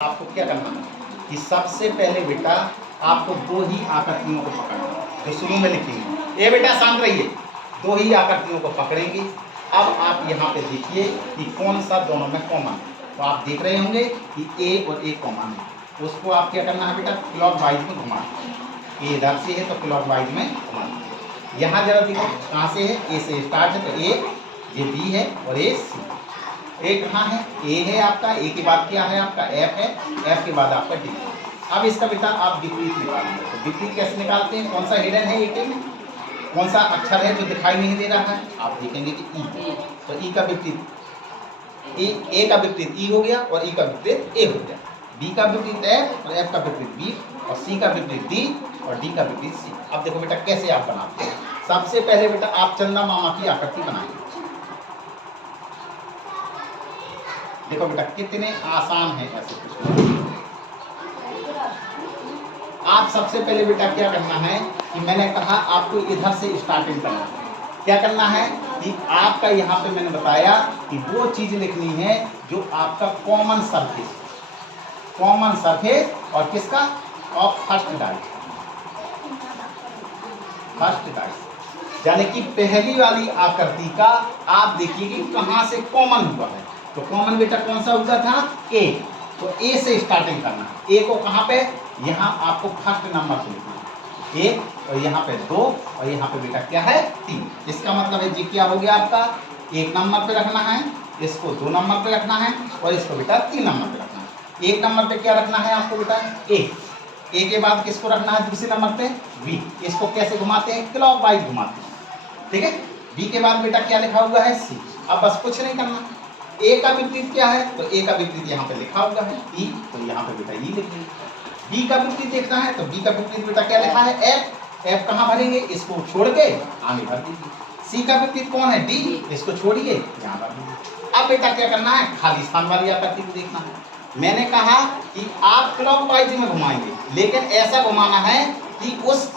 आपको क्या करना है कि सबसे पहले बेटा आपको दो ही आकृतियों को पकड़ना है जो शुरू में लिखेंगे। ये बेटा शांत रहिए, दो ही आकृतियों को पकड़ेंगे। अब आप यहाँ पे देखिए कि कौन सा दोनों में कॉमन है। तो आप देख रहे होंगे कि ए और ए कॉमन है। उसको आप क्या करना है बेटा, क्लॉक वाइज में घुमाना। ए इधर से है तो क्लॉक वाइज में घुमाना। यहाँ जरा देखो कहाँ से है, ए से स्टार्ट है तो ए, ये बी है और ये सी। ए कहाँ है, ए है आपका, ए के बाद क्या है आपका एफ है, एफ के बाद आपका डी। अब इसका बेटा आप विपरीत निकालेंगे। तो विपरीत कैसे निकालते हैं, कौन सा हिडन है ए में, कौन सा अक्षर है जो दिखाई नहीं दे रहा है, आप देखेंगे कि ई। तो ई का विपरीत ए का विपरीत ई हो गया और ई का विपरीत ए हो गया। बी का विपरीत एफ और एफ का विपरीत बी और सी का विपरीत डी और डी का विपरीत सी। अब देखो बेटा कैसे आप बनाते हैं। सबसे पहले बेटा आप चंदा मामा की आकृति बनाएंगे। देखो बेटा कितने आसान है ऐसे प्रश्न। आप सबसे पहले बेटा क्या करना है कि मैंने कहा आपको इधर से स्टार्टिंग करना है। क्या करना है कि आपका यहाँ पे मैंने बताया कि वो चीज लिखनी है जो आपका कॉमन सरफेस और किसका, ऑफ फर्स्ट डाइस, यानी कि पहली वाली आकृति का आप देखिए कि कहाँ से कॉमन हुआ है। तो कॉमन बेटा कौन सा हुआ था, ए। तो ए से स्टार्टिंग करना है। ए को कहाँ पे, यहाँ आपको फर्स्ट नंबर पे लिखना है, ए और यहाँ पे 2 और यहाँ पे बेटा क्या है 3। इसका मतलब है जी क्या हो गया आपका, 1 नंबर पे रखना है, इसको 2 नंबर पे रखना है और इसको बेटा 3 नंबर पे रखना है। 1 नंबर पे क्या रखना है आपको बेटा, ए के बाद किसको रखना है दूसरे नंबर पे, बी। इसको कैसे घुमाते हैं, क्लॉक वाइज घुमाते हैं, ठीक है। बी के बाद बेटा क्या लिखा हुआ है, सी। अब बस कुछ नहीं करना। ए का विपरीत क्या है, तो ए का विपरीत यहाँ पे लिखा हुआ है ई, तो यहाँ पे बेटा ई लिखेंगे। बी का विपरीत देखना है तो बी का विपरीत बेटा क्या लिखा है, एफ। एफ कहाँ भरेंगे, इसको छोड़ के आगे भर दीजिए। सी का विपरीत कौन है, डी। इसको छोड़िए यहाँ भर दीजिए। अब बेटा क्या करना है, खाली स्थान वाली आकृति को देखना है। मैंने कहा कि आप क्लॉक वाइज में घुमाएंगे, लेकिन ऐसा घुमाना है कि उस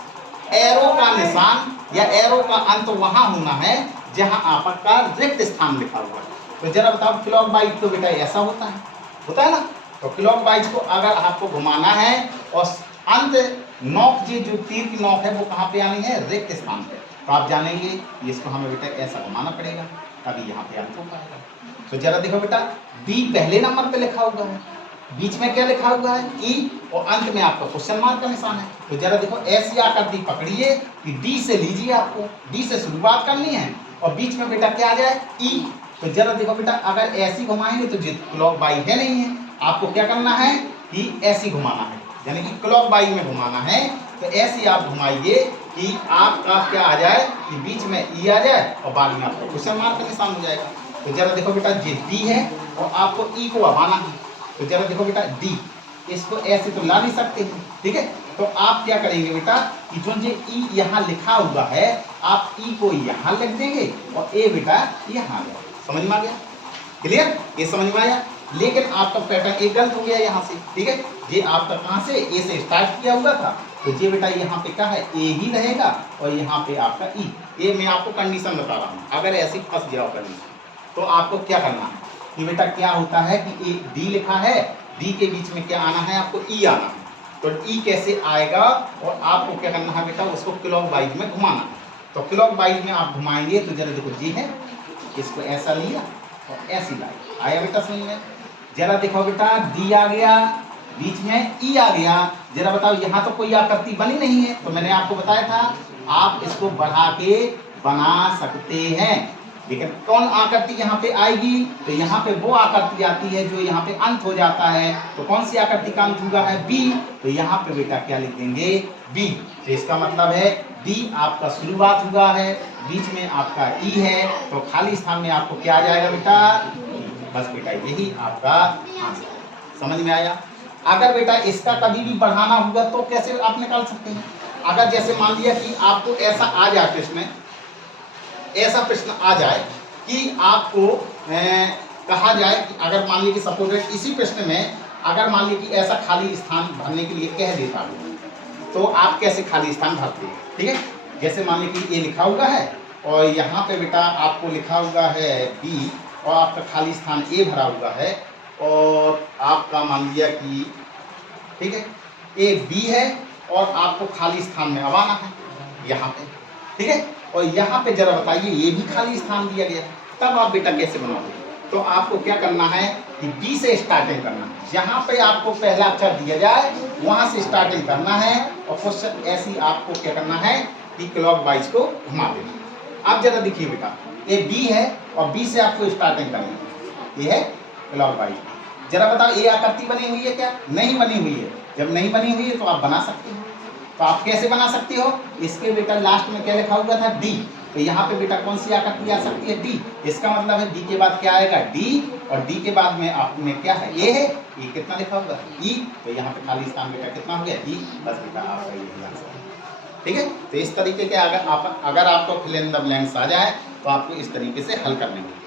एरो का निशान या एरो का अंत वहां होना है जहां आपका रिक्त स्थान लिखा हुआ है। तो जरा बताओ क्लॉक वाइज तो बेटा ऐसा होता है ना। तो क्लॉक वाइज को अगर आपको घुमाना है और अंत नोक जो तीर की नोक है वो कहाँ पे आनी है, रिक्त स्थान पे। तो आप जानेंगे इसको हमें बेटा ऐसा घुमाना पड़ेगा तभी यहाँ पे अंत हो पाएगा। तो जरा देखो बेटा बी पहले नंबर पे लिखा हुआ है, बीच में क्या लिखा हुआ है ई और अंत में आपका क्वेश्चन मार्क का निशान है। तो जरा देखो ऐसी आकृति पकड़िए कि डी से लीजिए, आपको डी से शुरुआत करनी है और बीच में बेटा क्या आ जाए ई। तो जरा देखो बेटा अगर ऐसी घुमाएंगे तो क्लॉक वाइज है नहीं है, आपको क्या करना है कि ऐसी घुमाना है, यानी कि क्लॉक वाइज में घुमाना है। तो ऐसी आप घुमाइए कि आपका क्या आ जाए कि बीच में ई आ जाए और बाद में आपको क्वेश्चन मार्क का निशान हो जाएगा। तो जरा देखो बेटा ये डी है और आपको ई को हटाना है। तो जरा देखो बेटा डी, इसको ऐसे तो ला नहीं सकते हैं, ठीक है। तो आप क्या करेंगे बेटा कि जो ये ई यहाँ लिखा हुआ है आप ई को यहाँ लिख देंगे और ए बेटा यहाँ आ गया। समझ में आ गया, क्लियर, ये समझ में आया। लेकिन आपका पैटर्न एक गलत हो गया यहाँ से, ठीक है। ये आपका कहाँ से, ए से स्टार्ट किया हुआ था, तो ये बेटा यहाँ पे क्या है ए ही रहेगा और यहाँ पे आपका ई। ये मैं आपको कंडीशन बता रहा हूँ, अगर ऐसे फंस गया कंडीशन तो आपको क्या करना है कि बेटा क्या होता है कि ए डी लिखा है, डी के बीच में क्या आना है आपको ई आना है। तो ई कैसे आएगा और आपको क्या करना है बेटा उसको क्लॉक वाइज में घुमाना है। तो क्लॉक वाइज में आप घुमाएंगे तो जरा देखो जी है, इसको ऐसा लिया और ऐसी लाई, आया बेटा समझ में। जरा देखो बेटा डी आ गया, बीच में ई आ गया। जरा बताओ यहाँ तो कोई आकृति बनी नहीं है, तो मैंने आपको बताया था आप इसको बढ़ा के बना सकते हैं। लेकिन कौन आकृति यहाँ पे आएगी, तो यहाँ पे वो आकृति आती है जो यहाँ पे अंत हो जाता है। तो कौन सी आकृति का अंत हुआ है, बी। तो यहाँ पे बेटा क्या लिख देंगे, बी। तो इसका मतलब है डी आपका शुरुआत हुआ है, बीच में आपका ई है, तो खाली स्थान में आपको क्या आ जाएगा बेटा, बस बेटा यही आपका आंसर। समझ में आया। अगर बेटा इसका कभी भी बढ़ाना हुआ तो कैसे आप निकाल सकते हैं। अगर जैसे मान लिया कि आपको ऐसा आ जाए प्रश्न, ऐसा प्रश्न आ जाए कि आपको कहा जाए कि अगर मान लीजिए कि सपोज इसी प्रश्न में अगर मान लीजिए कि ऐसा खाली स्थान भरने के लिए कह देता हूँ तो आप कैसे खाली स्थान भरते हैं, ठीक है। जैसे मान लीजिए कि ए लिखा हुआ है और यहाँ पे बेटा आपको लिखा हुआ है बी और आपका खाली स्थान ए भरा हुआ है और आपका मान लिया कि ठीक है ए बी है और आपको खाली स्थान में अब आना है यहाँ पे, ठीक है। और यहाँ पे जरा बताइए ये भी खाली स्थान दिया गया, तब आप बेटा कैसे बनाओगे? तो आपको क्या करना है कि बी से स्टार्टिंग करना है, जहाँ पे आपको पहला अक्षर दिया जाए वहाँ से स्टार्टिंग करना है और क्वेश्चन ऐसे ही आपको क्या करना है कि क्लॉकवाइज को घुमा देना। आप जरा देखिए बेटा ये बी है और बी से आपको स्टार्टिंग करनी है, ये है क्लॉकवाइज। जरा बताओ ये आकृति बनी हुई है क्या? नहीं बनी हुई है। जब नहीं बनी हुई है तो आप बना सकते हो। तो आप कैसे बना सकते हो? इसके बेटा लास्ट में क्या लिखा हुआ था डी, तो यहाँ पे बेटा कौन सी आकृति आ सकती है? डी। इसका मतलब है डी के बाद क्या आएगा? डी, और डी के बाद में आप में क्या है? ए है, ये कितना लिखा होगा? ई, तो यहाँ पे खाली स्थान बेटा कितना हो गया? ई। बस बेटा आपका ये आंसर है, ठीक है। तो इस तरीके के अगर आपको फिल इन द ब्लैंक्स आ जाए तो आपको इस तरीके से हल करने होंगे।